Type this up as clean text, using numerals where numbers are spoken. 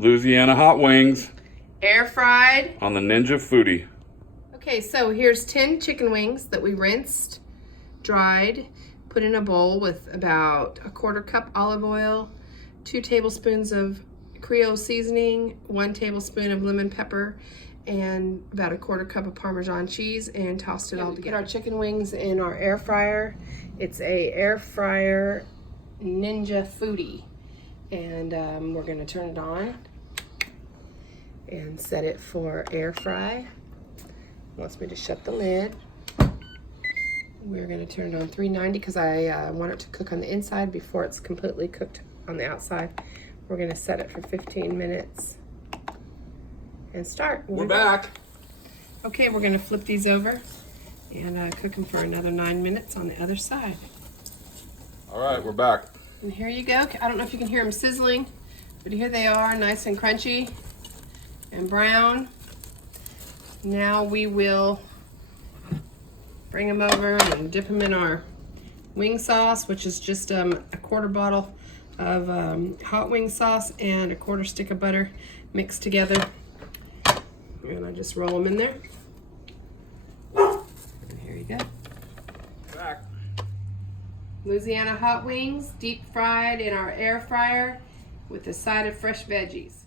Louisiana hot wings Air fried. on the Ninja Foodie. Okay, so here's 10 chicken wings that we rinsed, dried, put in a bowl with about a 1/4 cup olive oil, 2 tablespoons of Creole seasoning, 1 tablespoon of lemon pepper, and about a 1/4 cup of Parmesan cheese, and tossed it all together. Put our chicken wings in our air fryer. It's a air fryer Ninja Foodie, and we're gonna turn it on and set it for air fry. Wants me to shut the lid. We're gonna turn it on 390 because I want it to cook on the inside before it's completely cooked on the outside. We're gonna set it for 15 minutes and start. We're back. Okay, we're gonna flip these over and cook them for another 9 minutes on the other side. All right, we're back. And here you go. I don't know if you can hear them sizzling, but here they are, nice and crunchy and brown. Now we will bring them over and dip them in our wing sauce, which is just a 1/4 bottle of hot wing sauce and a 1/4 stick of butter mixed together. And I just roll them in there. And here you go. Back. Louisiana hot wings, deep fried in our air fryer with a side of fresh veggies.